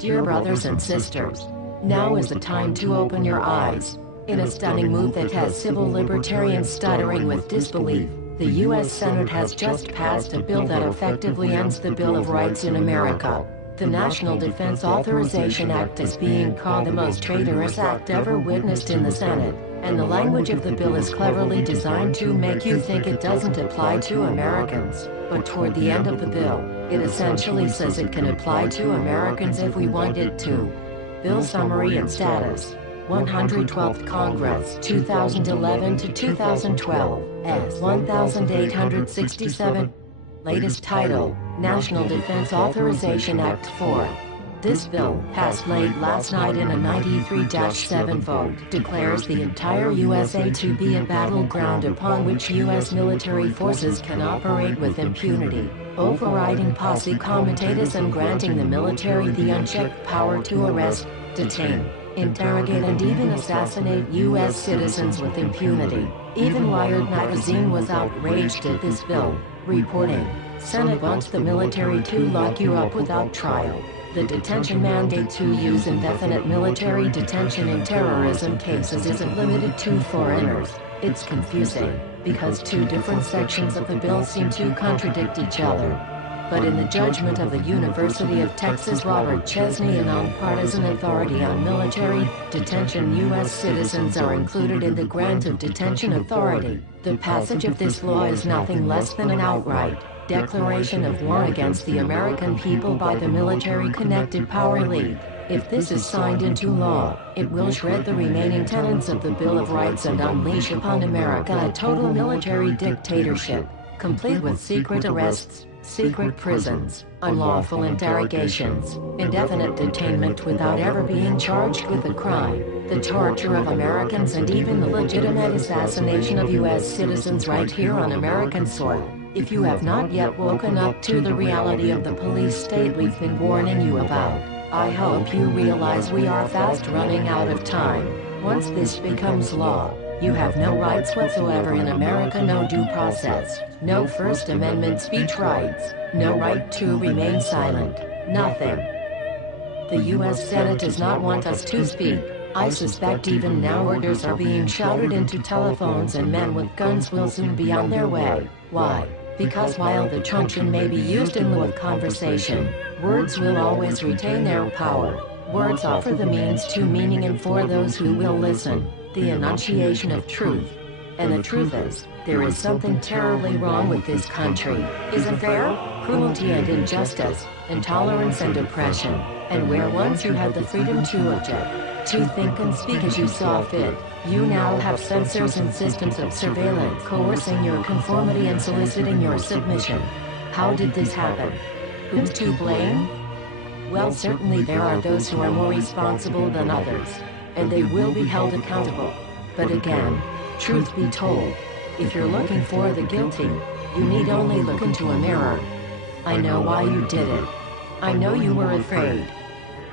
Dear brothers and sisters, now is the time to open your eyes. In a stunning move that has civil libertarians stuttering with disbelief, the U.S. Senate has just passed a bill that effectively ends the Bill of Rights in America. The National Defense Authorization Act is being called the most traitorous act ever witnessed in the Senate, and the language of the bill is cleverly designed to make you think it doesn't apply to Americans. But toward the end of the bill, it essentially says it can apply to Americans if we want it to. Bill summary and status. 112th Congress, 2011 to 2012, S. 1867. Latest title, National Defense Authorization Act 4. This bill, passed late last night in a 93-7 vote, declares the entire USA to be a battleground upon which U.S. military forces can operate with impunity, overriding posse comitatus and granting the military the unchecked power to arrest, detain, interrogate and even assassinate U.S. citizens with impunity. Even Wired magazine was outraged at this bill, reporting, "Senate wants the military to lock you up without trial." The detention mandate to use indefinite military detention in terrorism cases isn't limited to foreigners. It's confusing, because two different sections of the bill seem to contradict each other. But in the judgment of the University of Texas Robert Chesney, a nonpartisan authority on military detention, U.S. citizens are included in the grant of detention authority. The passage of this law is nothing less than an outright declaration of war against the American people by the military-connected power league. If this is signed into law, it will shred the remaining tenets of the Bill of Rights and unleash upon America a total military dictatorship, complete with secret arrests, secret prisons, unlawful interrogations, indefinite detainment without ever being charged with a crime, the torture of Americans and even the legitimate assassination of U.S. citizens right here on American soil. If you have not yet woken up to the reality of the police state we've been warning you about, I hope you realize we are fast running out of time. Once this becomes law, you have no rights whatsoever in America, no due process, no First Amendment speech rights, no right to remain silent, nothing. The U.S. Senate does not want us to speak. I suspect even now orders are being shouted into telephones and men with guns will soon be on their way. Why? Because while the truncheon may be used in lieu of conversation, words will always retain their power. Words offer the means to meaning, and for those who will listen, the enunciation of truth. And the truth is, there is something terribly wrong with this country, isn't there? Cruelty and injustice, intolerance and oppression, and where once you had the freedom to object, to think and speak as you saw fit, you now have censors and systems of surveillance coercing your conformity and soliciting your submission. How did this happen? Who's to blame? Well, certainly there are those who are more responsible than others, and they will be held accountable. But again, truth be told, if you're looking for the guilty, you need only look into a mirror. I know why you did it. I know you were afraid.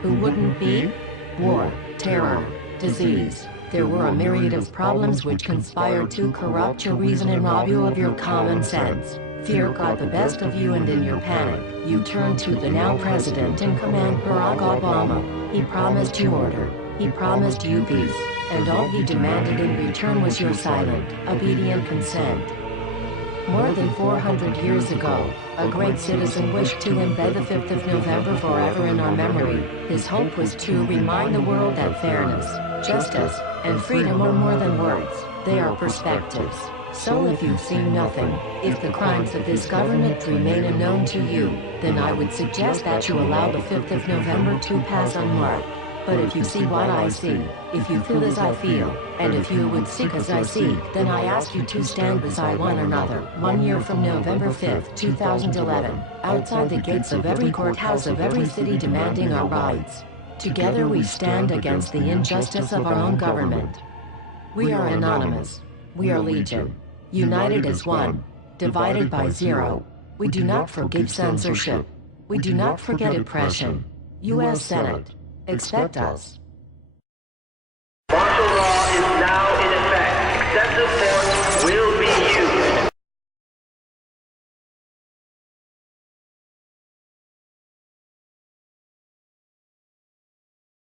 Who wouldn't be? War, terror, disease. There were a myriad of problems which conspired to corrupt your reason and rob you of your common sense. Fear got the best of you, and in your panic, you turned to the now president in command, Barack Obama. He promised you order. He promised you peace. And all he demanded in return was your silent, obedient consent. More than 400 years ago, a great citizen wished to embed the 5th of November forever in our memory. His hope was to remind the world that fairness, justice, and freedom are more than words, they are perspectives. So if you've seen nothing, if the crimes of this government remain unknown to you, then I would suggest that you allow the 5th of November to pass unmarked. But if you see what I see, if you feel as I feel, and if you would seek as I seek, then I ask you to stand beside one another, 1 year from November 5th, 2011, outside the gates of every courthouse of every city demanding our rights. Together we stand against the injustice of our own government. We are anonymous. We are legion. United as one. Divided by zero. We do not forgive censorship. We do not forget oppression. U.S. Senate. Expect us. Martial law is now